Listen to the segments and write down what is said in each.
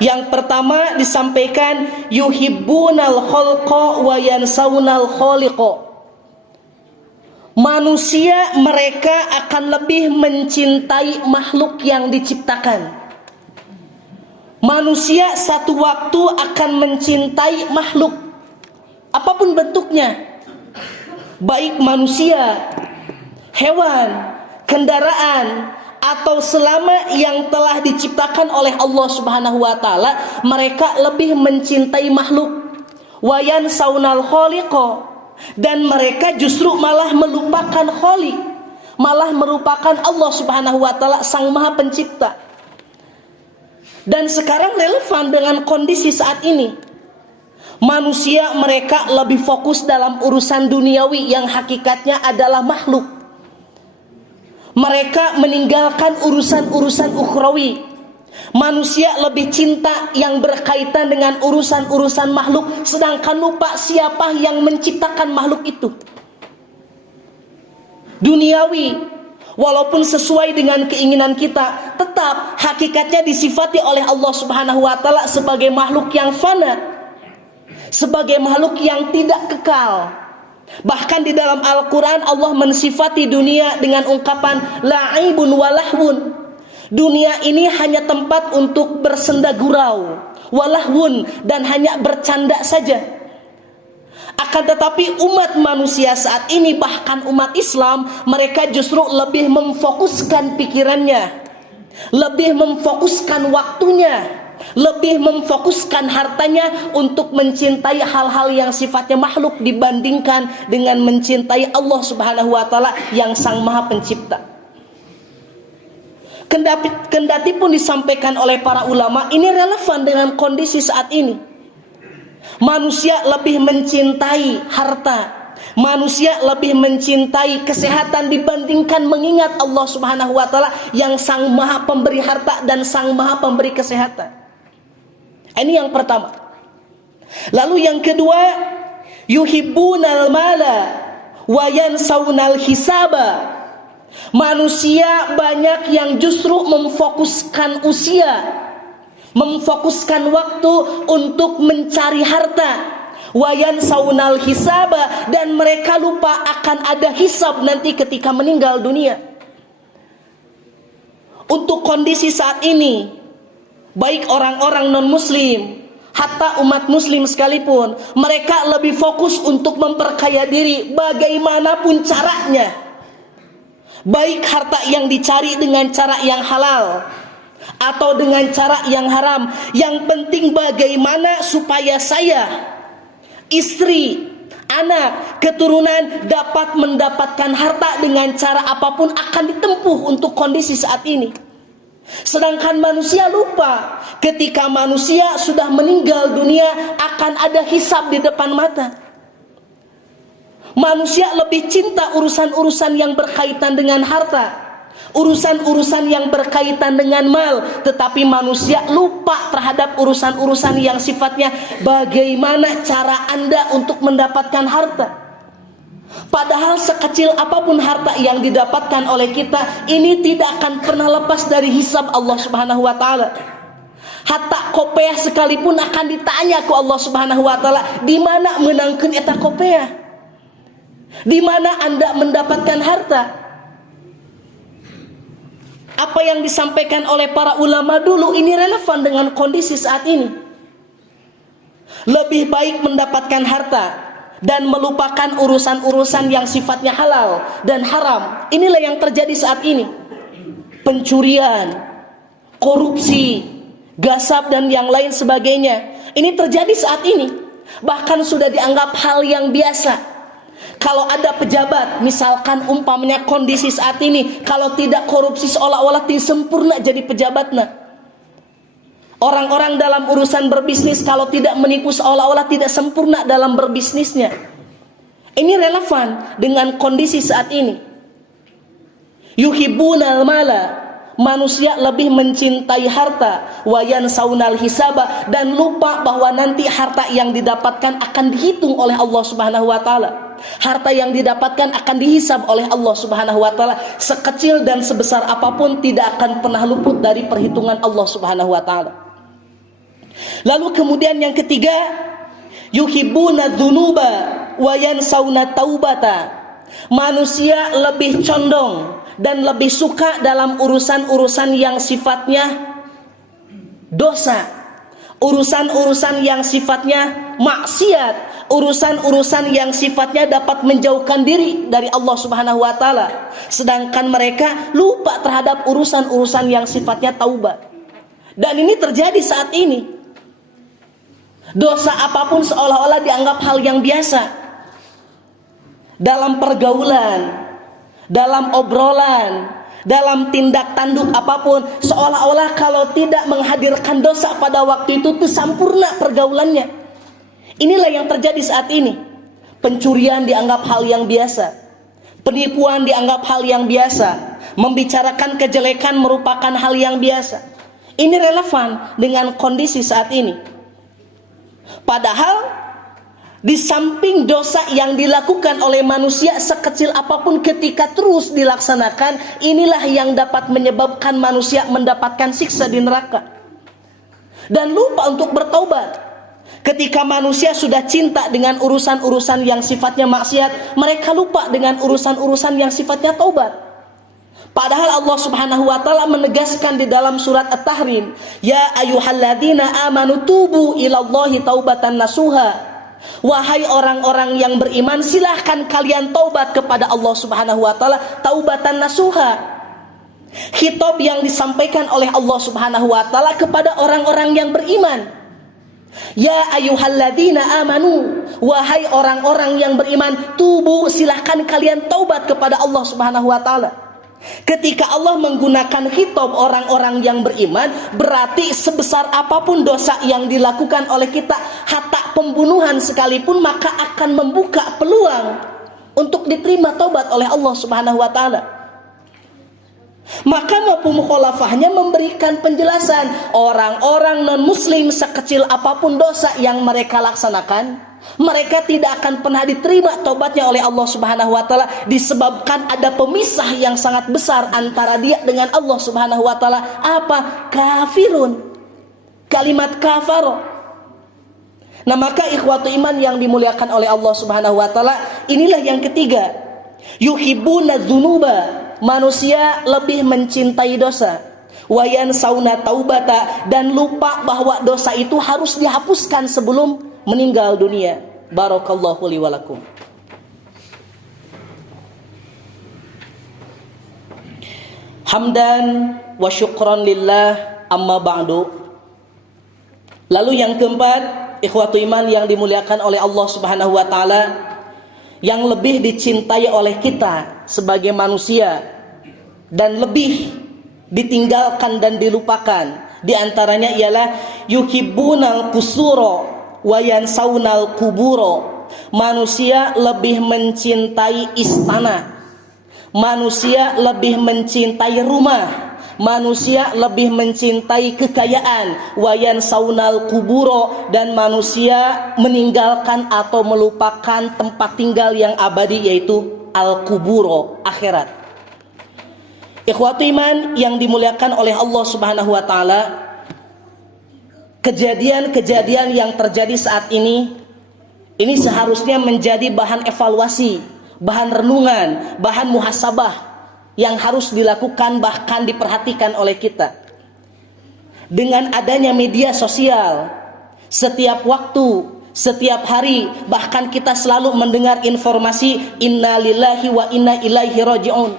Yang pertama disampaikan yuhibbunal khalqa wa yansawnal khaliqa. Manusia mereka akan lebih mencintai makhluk yang diciptakan. Manusia satu waktu akan mencintai makhluk apapun bentuknya, baik manusia, hewan, kendaraan, atau selama yang telah diciptakan oleh Allah Subhanahu wa taala, mereka lebih mencintai makhluk. Wa yansawnal khaliqa, dan mereka justru malah melupakan khaliq, malah merupakan Allah Subhanahu wa taala sang Maha Pencipta. Dan sekarang relevan dengan kondisi saat ini. Manusia mereka lebih fokus dalam urusan duniawi yang hakikatnya adalah makhluk. Mereka meninggalkan urusan-urusan ukhrawi. Manusia lebih cinta yang berkaitan dengan urusan-urusan makhluk, sedangkan lupa siapa yang menciptakan makhluk itu. Duniawi, walaupun sesuai dengan keinginan kita, tetap hakikatnya disifati oleh Allah Subhanahu wa taala sebagai makhluk yang fana, sebagai makhluk yang tidak kekal. Bahkan di dalam Al-Quran Allah mensifati dunia dengan ungkapan la'ibun walahwun. Dunia ini hanya tempat untuk bersenda gurau, walahwun, dan hanya bercanda saja. Akan tetapi umat manusia saat ini, bahkan umat Islam, mereka justru lebih memfokuskan pikirannya, lebih memfokuskan waktunya, lebih memfokuskan hartanya untuk mencintai hal-hal yang sifatnya makhluk dibandingkan dengan mencintai Allah Subhanahu wa taala yang Sang Maha Pencipta. Kendati pun disampaikan oleh para ulama, ini relevan dengan kondisi saat ini. Manusia lebih mencintai harta, manusia lebih mencintai kesehatan dibandingkan mengingat Allah Subhanahu wa taala yang Sang Maha Pemberi harta dan Sang Maha Pemberi kesehatan. Ini yang pertama. Lalu yang kedua, yuhibbunal mala wa yansawnal hisaba. Manusia banyak yang justru memfokuskan usia, memfokuskan waktu untuk mencari harta, wa yansawnal hisaba, dan mereka lupa akan ada hisab nanti ketika meninggal dunia. Untuk kondisi saat ini, baik orang-orang non-muslim, hatta umat muslim sekalipun, mereka lebih fokus untuk memperkaya diri bagaimanapun caranya. Baik harta yang dicari dengan cara yang halal atau dengan cara yang haram. Yang penting bagaimana supaya saya, istri, anak, keturunan dapat mendapatkan harta dengan cara apapun akan ditempuh untuk kondisi saat ini. Sedangkan manusia lupa ketika manusia sudah meninggal dunia akan ada hisab di depan mata. Manusia lebih cinta urusan-urusan yang berkaitan dengan harta, urusan-urusan yang berkaitan dengan mal, tetapi manusia lupa terhadap urusan-urusan yang sifatnya bagaimana cara Anda untuk mendapatkan harta. Padahal sekecil apapun harta yang didapatkan oleh kita, ini tidak akan pernah lepas dari hisab Allah Subhanahu wa taala. Hatta kopiah sekalipun akan ditanya ke Allah Subhanahu wa taala, di mana menangkeun eta kopiah? Di mana Anda mendapatkan harta? Apa yang disampaikan oleh para ulama dulu ini relevan dengan kondisi saat ini. Lebih baik mendapatkan harta dan melupakan urusan-urusan yang sifatnya halal dan haram. Inilah yang terjadi saat ini. Pencurian, korupsi, gasab, dan yang lain sebagainya. Ini terjadi saat ini. Bahkan sudah dianggap hal yang biasa. Kalau ada pejabat, misalkan umpamanya kondisi saat ini, kalau tidak korupsi seolah-olah tidak sempurna jadi pejabatnya. Orang-orang dalam urusan berbisnis, kalau tidak menipu seolah-olah tidak sempurna dalam berbisnisnya. Ini relevan dengan kondisi saat ini. Yuhibbunal mala, manusia lebih mencintai harta, wa yansawnal hisaba, dan lupa bahwa nanti harta yang didapatkan akan dihitung oleh Allah Subhanahu wa taala. Harta yang didapatkan akan dihisab oleh Allah Subhanahu wa taala. Sekecil dan sebesar apapun tidak akan pernah luput dari perhitungan Allah Subhanahu wa taala. Lalu kemudian yang ketiga, yuhibbuna dzunuba wa yansawna taubata. Manusia lebih condong dan lebih suka dalam urusan-urusan yang sifatnya dosa, urusan-urusan yang sifatnya maksiat, urusan-urusan yang sifatnya dapat menjauhkan diri dari Allah Subhanahu wa taala. Sedangkan mereka lupa terhadap urusan-urusan yang sifatnya taubat. Dan ini terjadi saat ini. Dosa apapun seolah-olah dianggap hal yang biasa. Dalam pergaulan, dalam obrolan, dalam tindak tanduk apapun, seolah-olah kalau tidak menghadirkan dosa pada waktu itu sempurna pergaulannya. Inilah yang terjadi saat ini. Pencurian dianggap hal yang biasa, penipuan dianggap hal yang biasa, membicarakan kejelekan merupakan hal yang biasa. Ini relevan dengan kondisi saat ini. Padahal di samping dosa yang dilakukan oleh manusia sekecil apapun ketika terus dilaksanakan, inilah yang dapat menyebabkan manusia mendapatkan siksa di neraka. Dan lupa untuk bertaubat. Ketika manusia sudah cinta dengan urusan-urusan yang sifatnya maksiat, mereka lupa dengan urusan-urusan yang sifatnya taubat. Padahal Allah Subhanahu wa taala menegaskan di dalam surat At-Tahrim, ya ayyuhalladzina amanu tubu ilallahi taubatan nasuha. Wahai orang-orang yang beriman, silahkan kalian taubat kepada Allah Subhanahu wa taala taubatan nasuha. Khitab yang disampaikan oleh Allah Subhanahu wa taala kepada orang-orang yang beriman. Ya ayyuhalladzina amanu, wahai orang-orang yang beriman, tubu, silahkan kalian taubat kepada Allah Subhanahu wa taala. Ketika Allah menggunakan khitab orang-orang yang beriman, berarti sebesar apapun dosa yang dilakukan oleh kita, hatta pembunuhan sekalipun, maka akan membuka peluang untuk diterima taubat oleh Allah Subhanahu wa taala. Maka maupun mukhalafahnya memberikan penjelasan, orang-orang non-muslim sekecil apapun dosa yang mereka laksanakan, mereka tidak akan pernah diterima taubatnya oleh Allah Subhanahu wa taala, disebabkan ada pemisah yang sangat besar antara dia dengan Allah Subhanahu wa taala. Apa? Kafirun. Kalimat kafaro. Nah, maka ikhwatu iman yang dimuliakan oleh Allah Subhanahu wa taala, inilah yang ketiga. Yuhibbuna dzunuba. Manusia lebih mencintai dosa. Wa yansawna taubata, dan lupa bahwa dosa itu harus dihapuskan sebelum meninggal dunia. Barakallahu li wa lakum. Hamdan wa syukran lillah, amma ba'du. Lalu yang keempat, ikhwatu iman yang dimuliakan oleh Allah Subhanahu wa taala, yang lebih dicintai oleh kita sebagai manusia dan lebih ditinggalkan dan dilupakan, di antaranya ialah yuhibbunal qusura wa yansawnal kuburo. Manusia lebih mencintai istana, manusia lebih mencintai rumah, manusia lebih mencintai kekayaan, wa yansawnal kuburo, dan manusia meninggalkan atau melupakan tempat tinggal yang abadi, yaitu al-kuburo, akhirat. Ikhwatu iman yang dimuliakan oleh Allah Subhanahu wa taala, kejadian-kejadian yang terjadi saat ini seharusnya menjadi bahan evaluasi, bahan renungan, bahan muhasabah yang harus dilakukan, bahkan diperhatikan oleh kita. Dengan adanya media sosial, setiap waktu, setiap hari, bahkan kita selalu mendengar informasi inna lillahi wa inna ilaihi raji'un.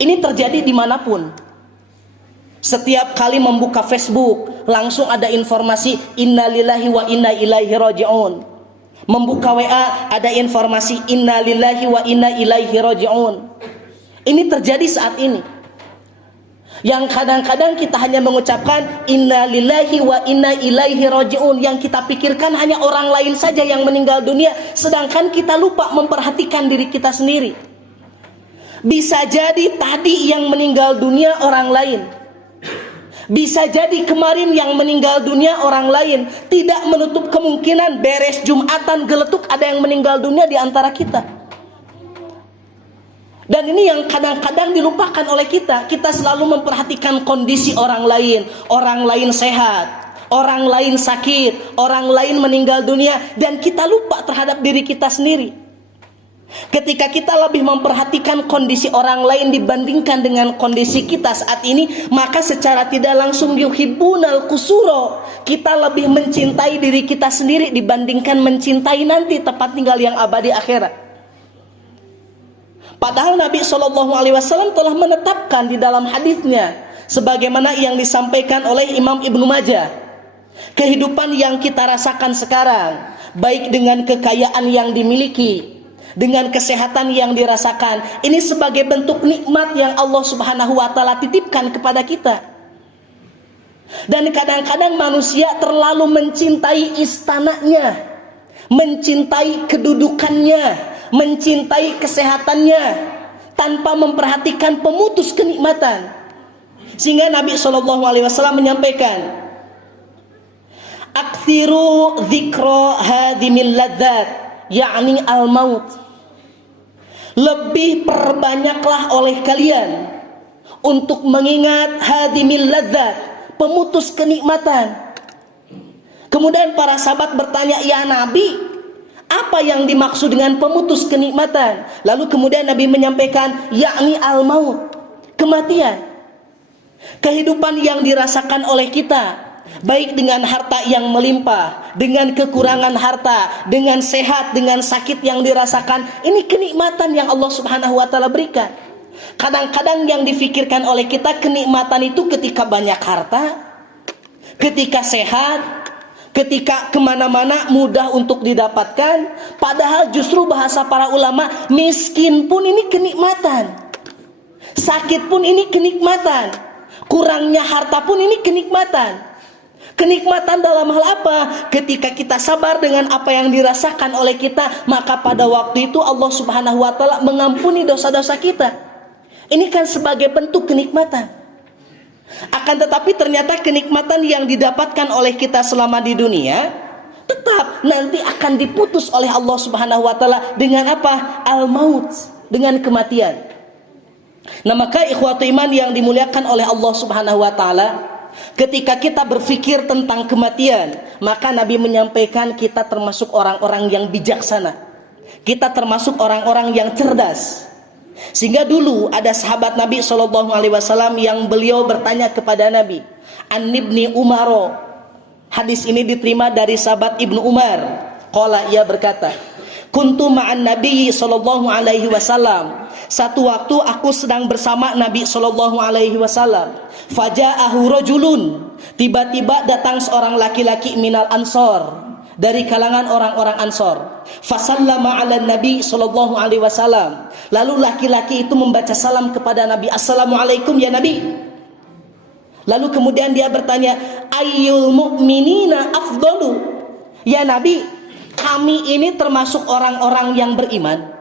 Ini terjadi dimanapun. Setiap kali membuka Facebook, langsung ada informasi inna lillahi wa inna ilaihi raji'un. Membuka WA, ada informasi inna lillahi wa inna ilaihi raji'un. Ini terjadi saat ini. Yang kadang-kadang kita hanya mengucapkan inna lillahi wa inna ilaihi raji'un, yang kita pikirkan hanya orang lain saja yang meninggal dunia, sedangkan kita lupa memperhatikan diri kita sendiri. Bisa jadi tadi yang meninggal dunia orang lain, bisa jadi kemarin yang meninggal dunia orang lain. Tidak menutup kemungkinan beres Jumatan geletuk ada yang meninggal dunia di antara kita. Dan ini yang kadang-kadang dilupakan oleh kita. Kita selalu memperhatikan kondisi orang lain sehat, orang lain sakit, orang lain meninggal dunia, dan kita lupa terhadap diri kita sendiri. Ketika kita lebih memperhatikan kondisi orang lain dibandingkan dengan kondisi kita saat ini, maka secara tidak langsung yuhibbunal kusuro, kita lebih mencintai diri kita sendiri dibandingkan mencintai nanti tempat tinggal yang abadi akhirat. Padahal Nabi SAW telah menetapkan di dalam hadisnya, sebagaimana yang disampaikan oleh Imam Ibnu Majah, kehidupan yang kita rasakan sekarang, baik dengan kekayaan yang dimiliki, dengan kesehatan yang dirasakan, ini sebagai bentuk nikmat yang Allah Subhanahu wa taala titipkan kepada kita. Dan kadang-kadang manusia terlalu mencintai istananya, mencintai kedudukannya, mencintai kesehatannya, tanpa memperhatikan pemutus kenikmatan. Sehingga Nabi SAW menyampaikan, "Aktsiru dzikra hadimil ladzat", yakni al-maut. Lebih perbanyaklah oleh kalian untuk mengingat hadimil ladzat, pemutus kenikmatan. Kemudian para sahabat bertanya, "Ya Nabi, apa yang dimaksud dengan pemutus kenikmatan?" Lalu kemudian Nabi menyampaikan, yakni al-maut, kematian. Kehidupan yang dirasakan oleh kita, baik dengan harta yang melimpah, dengan kekurangan harta, dengan sehat, dengan sakit yang dirasakan, ini kenikmatan yang Allah Subhanahu wa taala berikan. Kadang-kadang yang difikirkan oleh kita kenikmatan itu ketika banyak harta, ketika sehat, ketika kemana-mana mudah untuk didapatkan. Padahal justru bahasa para ulama, miskin pun ini kenikmatan, sakit pun ini kenikmatan, kurangnya harta pun ini kenikmatan. Kenikmatan dalam hal apa? Ketika kita sabar dengan apa yang dirasakan oleh kita, maka pada waktu itu Allah Subhanahu wa taala mengampuni dosa-dosa kita. Ini kan sebagai bentuk kenikmatan. Akan tetapi ternyata kenikmatan yang didapatkan oleh kita selama di dunia tetap nanti akan diputus oleh Allah Subhanahu wa taala dengan apa? Al-maut, dengan kematian. Nah, maka ikhwatu iman yang dimuliakan oleh Allah Subhanahu wa taala, ketika kita berpikir tentang kematian, maka Nabi menyampaikan kita termasuk orang-orang yang bijaksana. Kita termasuk orang-orang yang cerdas. Sehingga dulu ada sahabat Nabi SAW yang beliau bertanya kepada Nabi, An Ibni Umar. Hadis ini diterima dari sahabat Ibnu Umar. Qala, ia berkata, kuntu ma'an Nabi SAW. Satu waktu aku sedang bersama Nabi SAW. Faja'ahu rajulun. Tiba-tiba datang seorang laki-laki minal ansor, dari kalangan orang-orang Ansor. Fasallama ala Nabi SAW. Lalu laki-laki itu membaca salam kepada Nabi. Assalamualaikum ya Nabi. Lalu kemudian dia bertanya, ayyul mu'minina afdalu. Ya Nabi, kami ini termasuk orang-orang yang beriman.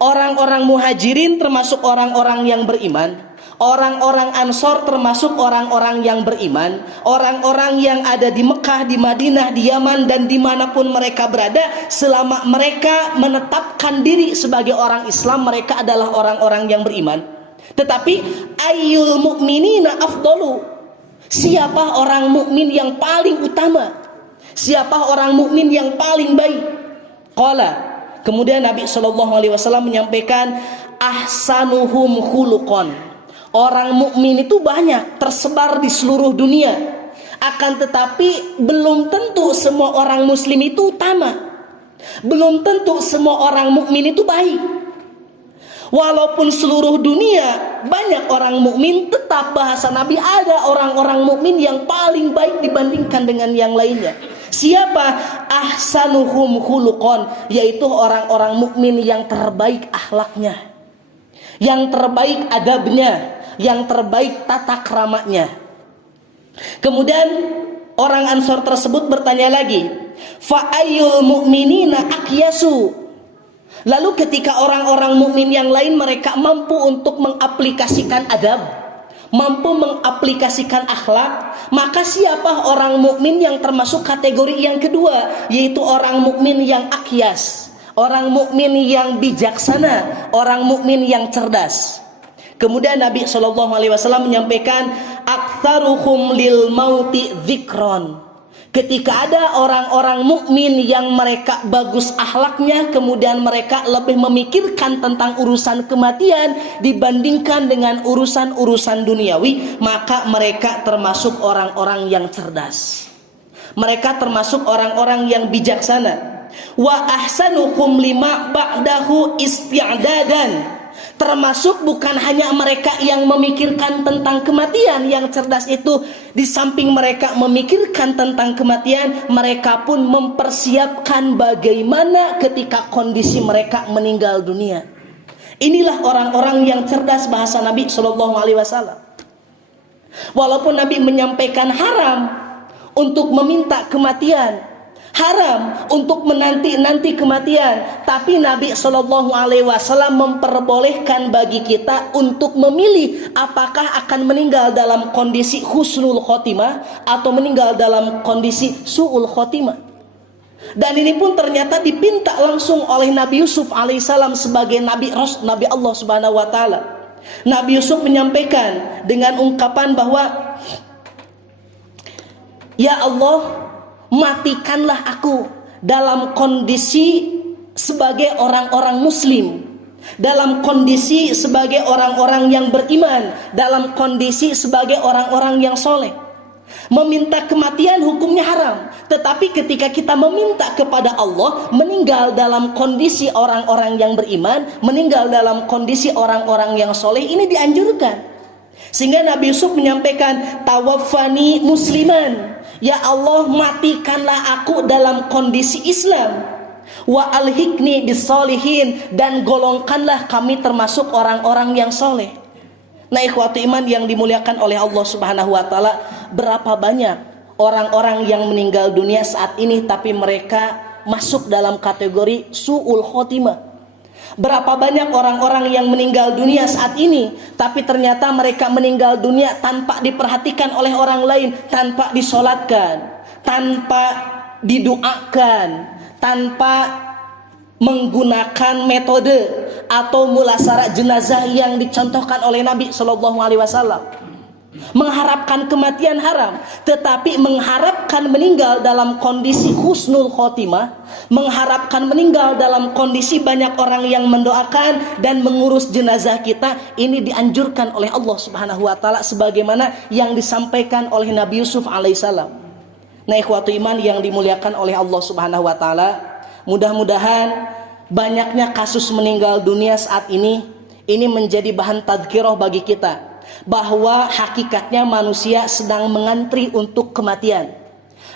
Orang-orang muhajirin termasuk orang-orang yang beriman. Orang-orang Ansor termasuk orang-orang yang beriman. Orang-orang yang ada di Mekah, di Madinah, di Yaman, dan dimanapun mereka berada, selama mereka menetapkan diri sebagai orang Islam, mereka adalah orang-orang yang beriman. Tetapi ayyul mu'minina afdalu, siapa orang mukmin yang paling utama? Siapa orang mukmin yang paling baik? Qala, kemudian Nabi SAW menyampaikan, ahsanuhum khuluqan. Orang mukmin itu banyak, tersebar di seluruh dunia. Akan tetapi belum tentu semua orang muslim itu utama. Belum tentu semua orang mukmin itu baik. Walaupun seluruh dunia banyak orang mukmin, tetap bahasa Nabi ada orang-orang mukmin yang paling baik dibandingkan dengan yang lainnya. Siapa? Ahsanuhum khuluqan, yaitu orang-orang mukmin yang terbaik akhlaknya, yang terbaik adabnya, yang terbaik tata keramanya. Kemudian orang Ansor tersebut bertanya lagi, fa ayyul mu'minina aqyasu. Lalu ketika orang-orang mukmin yang lain mereka mampu untuk mengaplikasikan adab, mampu mengaplikasikan akhlak, maka siapa orang mukmin yang termasuk kategori yang kedua, yaitu orang mukmin yang aqyas, orang mukmin yang bijaksana, orang mukmin yang cerdas. Kemudian Nabi SAW menyampaikan, aktsaruhum lil mauti dzikron. Ketika ada orang-orang mukmin yang mereka bagus akhlaknya, kemudian mereka lebih memikirkan tentang urusan kematian dibandingkan dengan urusan-urusan duniawi, maka mereka termasuk orang-orang yang cerdas. Mereka termasuk orang-orang yang bijaksana. Wa ahsanukum lima ba'dahu isti'dadan. Termasuk bukan hanya mereka yang memikirkan tentang kematian yang cerdas itu, di samping mereka memikirkan tentang kematian, mereka pun mempersiapkan bagaimana ketika kondisi mereka meninggal dunia. Inilah orang-orang yang cerdas, bahasa Nabi Shallallahu Alaihi Wasallam. Walaupun Nabi menyampaikan haram untuk meminta kematian, haram untuk menanti-nanti kematian, tapi Nabi Shallallahu Alaihi Wasallam memperbolehkan bagi kita untuk memilih apakah akan meninggal dalam kondisi husnul khotimah atau meninggal dalam kondisi su'ul khotimah. Dan ini pun ternyata dipinta langsung oleh Nabi Yusuf alaihissalam sebagai Nabi Allah Subhanahu Wa Taala. Nabi Yusuf menyampaikan dengan ungkapan bahwa, ya Allah, matikanlah aku dalam kondisi sebagai orang-orang muslim, dalam kondisi sebagai orang-orang yang beriman, dalam kondisi sebagai orang-orang yang soleh. Meminta kematian hukumnya haram, tetapi ketika kita meminta kepada Allah meninggal dalam kondisi orang-orang yang beriman, meninggal dalam kondisi orang-orang yang soleh, ini dianjurkan. Sehingga Nabi Yusuf menyampaikan, tawaffani musliman, ya Allah, matikanlah aku dalam kondisi Islam. Wa alhiqni bisolihin, dan golongkanlah kami termasuk orang-orang yang soleh. Nah, ikhwati iman yang dimuliakan oleh Allah Subhanahu Wa Taala, berapa banyak orang-orang yang meninggal dunia saat ini tapi mereka masuk dalam kategori su'ul khotimah. Berapa banyak orang-orang yang meninggal dunia saat ini, tapi ternyata mereka meninggal dunia tanpa diperhatikan oleh orang lain, tanpa disolatkan, tanpa didoakan, tanpa menggunakan metode atau mulasarah jenazah yang dicontohkan oleh Nabi Shallallahu Alaihi Wasallam. Mengharapkan kematian haram, tetapi mengharapkan meninggal dalam kondisi husnul khotimah, mengharapkan meninggal dalam kondisi banyak orang yang mendoakan dan mengurus jenazah kita, ini dianjurkan oleh Allah Subhanahu Wa Taala sebagaimana yang disampaikan oleh Nabi Yusuf alaihissalam. Nah, ikhwatu iman yang dimuliakan oleh Allah Subhanahu Wa Taala, mudah-mudahan banyaknya kasus meninggal dunia saat ini menjadi bahan tadzkirah bagi kita bahwa hakikatnya manusia sedang mengantri untuk kematian.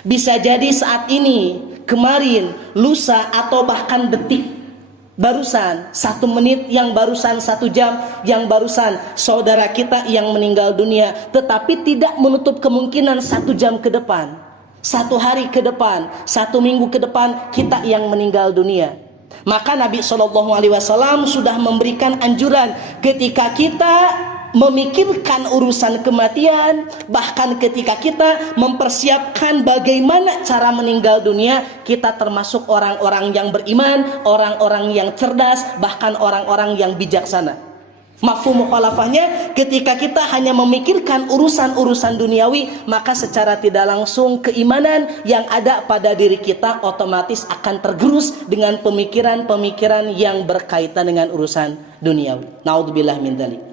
Bisa jadi saat ini, kemarin, lusa, atau bahkan detik barusan, 1 menit, yang barusan 1 jam, yang barusan saudara kita yang meninggal dunia. Tetapi tidak menutup kemungkinan 1 jam ke depan, 1 hari ke depan, 1 minggu ke depan kita yang meninggal dunia. Maka Nabi SAW sudah memberikan anjuran ketika kita memikirkan urusan kematian, bahkan ketika kita mempersiapkan bagaimana cara meninggal dunia, kita termasuk orang-orang yang beriman, orang-orang yang cerdas, bahkan orang-orang yang bijaksana. Mafhum mukhalafahnya, ketika kita hanya memikirkan urusan-urusan duniawi, maka secara tidak langsung keimanan yang ada pada diri kita otomatis akan tergerus dengan pemikiran-pemikiran yang berkaitan dengan urusan duniawi. Naudzubillah min dzalik.